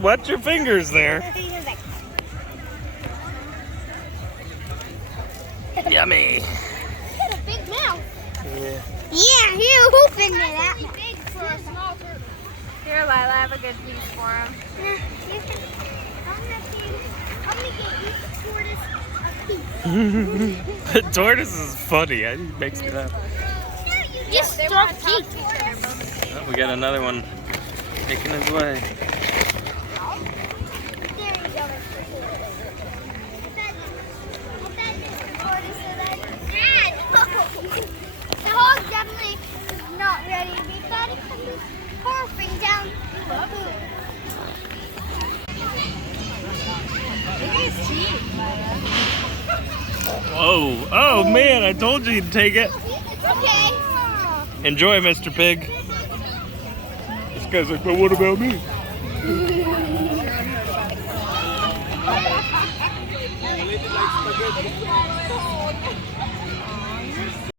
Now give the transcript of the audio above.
Watch your fingers there. Yummy. Got a big mouth. Yeah. Yeah, here, open it up. Big for a small turtle. Here, Lila, I have a good piece for him. I'm gonna get each tortoise a piece. The tortoise is funny. He makes me laugh. Just They stop want to talk teeth. to each other both. Oh, we got another one making his way. There you go, Mr. Tortoise. The hog definitely is not ready to be fed because he's barfing down the food. Whoa. Oh, man. I told you you'd take it. Okay. Enjoy, Mr. Pig. This guy's like, but what about me?